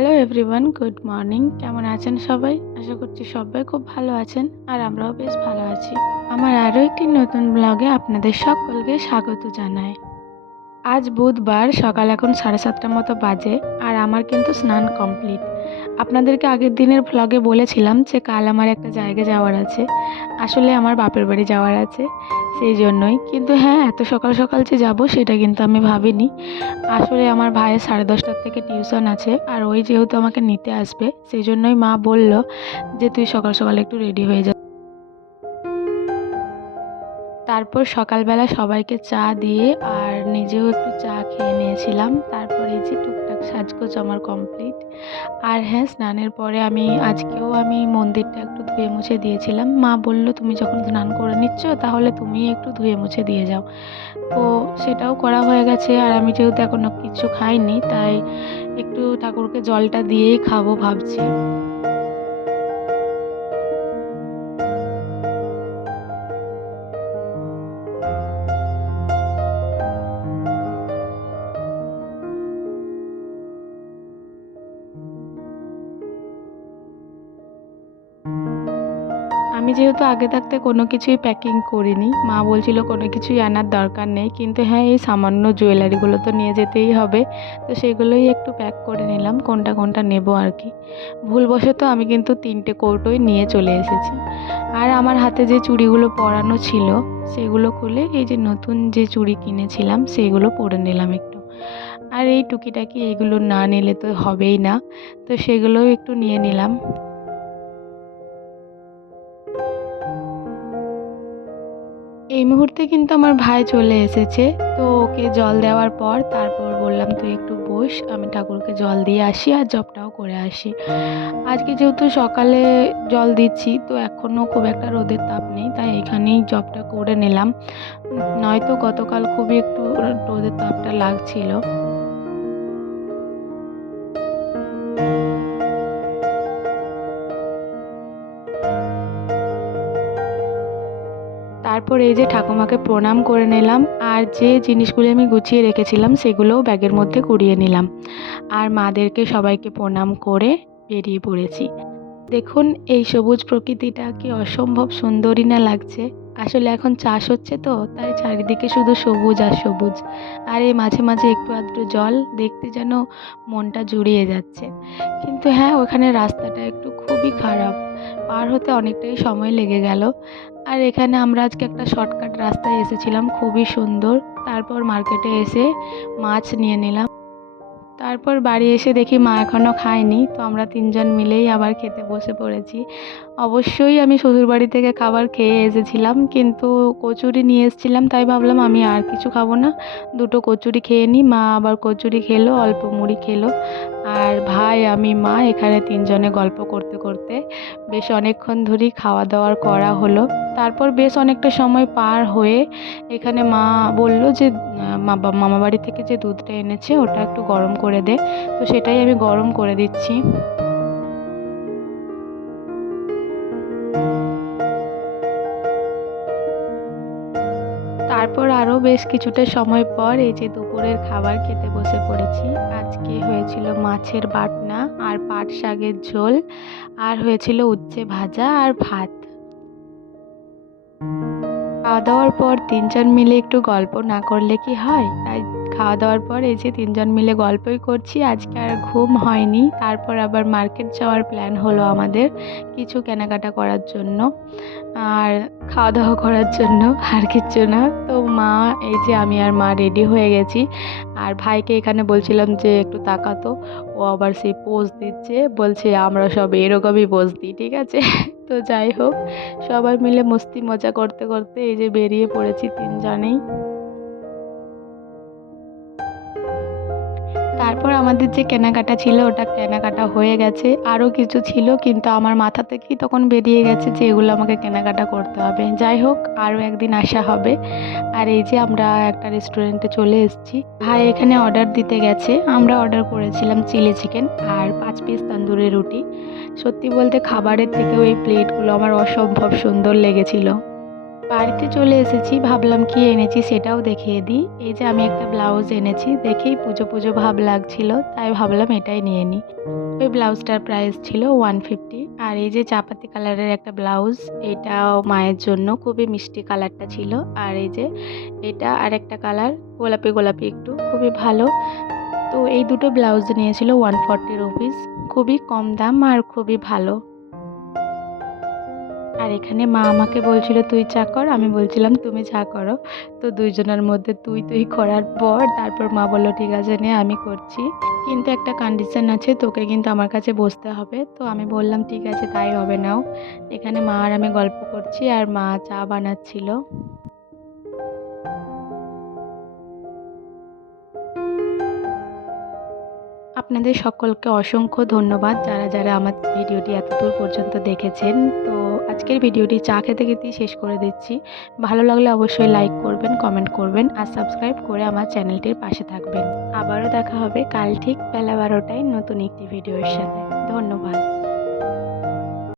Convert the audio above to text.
Hello everyone, good morning. কেমন আছেন সবাই? আশা করছি সবাই খুব ভালো আছেন আর আমরাও বেশ ভালো আছি। আমার আরও একটি নতুন ব্লগে আপনাদের সকলকে স্বাগত জানাই। আজ বুধবার, সকাল এখন 7:30 মতো বাজে আর আমার কিন্তু স্নান কমপ্লিট। আপনাদেরকে আগের দিনের ভ্লগে বলেছিলাম যে কাল আমার একটা জায়গায় যাওয়ার আছে, আসলে আমার বাপের বাড়ি যাওয়ার আছে, সেই জন্যই। কিন্তু হ্যাঁ, এত সকাল সকাল যে যাব সেটা কিন্তু আমি ভাবিনি। আসলে আমার ভাইয়ের 10:30 থেকে টিউশন আছে আর ওই যেহেতু আমাকে নিতে আসবে, সেই জন্যই মা বলল যে তুই সকাল সকাল একটু রেডি হয়ে যা। তারপর সকালবেলা সবাইকে চা দিয়ে আর নিজেও একটু চা খেয়ে নিয়েছিলাম। তারপর এই যে টুকটাক সাজগোজ আমার কমপ্লিট। আর হ্যাঁ, স্নানের পরে আজকেও আমি মন্দিরটা একটু ধুয়ে মুছে দিয়েছিলাম। মা বলল তুমি যখন স্নান করে নিচ্ছ তাহলে তুমি একটু ধুয়ে মুছে দিয়ে যাও। তো সেটাও করা হয়ে গেছে। আর আমি যেহেতু এখনও কিছু খাইনি, তাই একটু ঠাকুরকে জলটা দিয়েই খাবো ভাবছি। আমি যেহেতু আগে থাকতে কোনো কিছুই প্যাকিং করিনি, মা বলছিল কোনো কিছুই আনার দরকার নেই, কিন্তু হ্যাঁ, এই সামান্য জুয়েলারিগুলো তো নিয়ে যেতেই হবে। তো সেগুলোই একটু প্যাক করে নিলাম, কোনটা কোনটা নেব আর কি। ভুলবশত আমি কিন্তু 3টে কৌটোই নিয়ে চলে এসেছি। আর আমার হাতে যে চুড়িগুলো পরানো ছিল সেগুলো খুলে এই যে নতুন যে চুড়ি কিনেছিলাম সেগুলো পরে নিলাম একটু। আর এই টুকিটাকি এইগুলো না নিলে তো হবেই না, তো সেগুলোও একটু নিয়ে নিলাম। এই মুহূর্তে কিন্তু আমার ভাই চলে এসেছে। তো ওকে জল দেওয়ার পর তারপর বললাম তুই একটু বস, আমি ঠাকুরকে জল দিয়ে আসি আর জপটাও করে আসি। আজকে যেহেতু সকালে জল দিচ্ছি, তো এখনও খুব একটা রোদের তাপ নেই, তাই এখানেই জপটা করে নিলাম। নয়তো গতকাল খুবই একটু রোদের তাপটা লাগছিল। তারপর এই যে ঠাকুমাকে প্রণাম করে নিলাম আর যে জিনিসগুলো আমি গুছিয়ে রেখেছিলাম সেগুলোও ব্যাগের মধ্যে কুড়িয়ে নিলাম। আর মাদেরকে সবাইকে প্রণাম করে বেরিয়ে পড়েছি। দেখুন এই সবুজ প্রকৃতিটা কি অসম্ভব সুন্দরই না লাগছে। আসলে এখন চাষ হচ্ছে তো, তাই চারিদিকে শুধু সবুজ আর সবুজ। আর এই মাঝে মাঝে একটু আধটু জল দেখতে যেন মনটা জুড়িয়ে যাচ্ছে। কিন্তু হ্যাঁ, ওখানে রাস্তাটা একটু খুবই খারাপ, পার হতে অনেকটাই সময় লেগে গেল। আর এখানে আমরা আজকে একটা শর্টকাট রাস্তায় এসেছিলাম, খুবই সুন্দর। তারপর মার্কেটে এসে মাছ নিয়ে নিলাম। তারপর বাড়ি এসে দেখি মা এখনও খায়নি, তো আমরা 3জন মিলেই আবার খেতে বসে পড়েছি। অবশ্যই আমি শ্বশুরবাড়ি থেকে খাবার খেয়ে এসেছিলাম, কিন্তু কচুরি নিয়ে এসেছিলাম, তাই ভাবলাম আমি আর কিছু খাবো না, 2টো কচুরি খেয়ে নিই। মা আবার কচুরি খেলো, অল্প মুড়ি খেলো। আর ভাই, আমি, মা এখানে 3জনে গল্প করতে করতে বেশ অনেকক্ষণ ধরেই খাওয়া দাওয়ার করা হলো। তারপর বেশ অনেকটা সময় পার হয়ে এখানে মা বলল যে মামা বাড়ি থেকে যে দুধটা এনেছে ওটা একটু গরম করে দে। তো সেটাই আমি গরম করে দিচ্ছি। তারপর আরও বেশ কিছুটা সময় পর এই যে দুপুরের খাবার খেতে বসে পড়েছি। আজকে হয়েছিল মাছের বাটনা আর পাট শাকের ঝোল, আর হয়েছিল উচ্ছে ভাজা আর ভাত। খাওয়া দাওয়ার পর 3জন মিলে একটু গল্প না করলে কি হয়, তাই খাওয়া দাওয়ার পর এই যে 3জন মিলে গল্পই করছি। আজকে আর ঘুম হয়নি। তারপর আবার মার্কেট যাওয়ার প্ল্যান হলো আমাদের, কিছু কেনাকাটা করার জন্য আর খাওয়া দাওয়া করার জন্য, আর কিচ্ছু না। তো মা, এই যে আমি আর মা রেডি হয়ে গেছি। আর ভাইকে এখানে বলছিলাম যে একটু তাকাতো, ও আবার সেই পোজ দিচ্ছে, বলছে আমরা সব এরকমই পোজ দিই, ঠিক আছে। তো যাই হোক, সবাই মিলে মস্তি মজা করতে করতে এই যে বেরিয়ে পড়েছি 3জনেই। তারপর আমাদের যে কেনাকাটা ছিল ওটা কেনাকাটা হয়ে গেছে। আরও কিছু ছিল, কিন্তু আমার মাথা থেকেই তখন বেরিয়ে গেছে যে এগুলো আমাকে কেনাকাটা করতে হবে। যাই হোক, আরও একদিন আসা হবে। আর এই যে আমরা একটা রেস্টুরেন্টে চলে এসেছি। ভাই এখানে অর্ডার দিতে গেছে। আমরা অর্ডার করেছিলাম চিলি চিকেন আর 5 পিস তন্দুরি রুটি। সত্যি বলতে খাবারের থেকেও এই প্লেটগুলো আমার অসম্ভব সুন্দর লেগেছিল। বাড়িতে চলে এসেছি, ভাবলাম কি এনেছি সেটাও দেখিয়ে দিই। এই যে আমি একটা ব্লাউজ এনেছি, দেখেই পুজো পুজো ভাব লাগছিল, তাই ভাবলাম এটাই নিয়ে নিই। ওই ব্লাউজটার প্রাইস ছিল 150। আর এই যে চাপাতি কালারের একটা ব্লাউজ, এটাও মায়ের জন্য, খুবই মিষ্টি কালারটা ছিল। আর এই যে এটা আরেকটা কালার, গোলাপি গোলাপি একটু, খুবই ভালো। তো এই দুটো ব্লাউজ নিয়েছিল 140 রুপিস, খুবই কম দাম আর খুবই ভালো। আর এখানে মা আমাকে বলছিল তুই চা কর, আমি বলছিলাম তুমি চা করো। তো দুইজনের মধ্যে তুই তুই করার পর তারপর মা বললো ঠিক আছে নে আমি করছি, কিন্তু একটা কন্ডিশন আছে, তোকে কিন্তু আমার কাছে বসতে হবে। তো আমি বললাম ঠিক আছে তাই হবে নাও। এখানে মা আর আমি গল্প করছি আর মা চা বানাচ্ছিল। আপনাদের সকলকে অসংখ্য ধন্যবাদ যারা যারা আমার ভিডিওটি এতদূর পর্যন্ত দেখেছেন। তো আজকের ভিডিওটি চা খেতে খেতেই শেষ করে দিচ্ছি। ভালো লাগলে অবশ্যই লাইক করবেন, কমেন্ট করবেন আর সাবস্ক্রাইব করে আমার চ্যানেলটির পাশে থাকবেন। আবারও দেখা হবে কাল ঠিক বেলা 12টায় নতুন একটি ভিডিওর সাথে। ধন্যবাদ।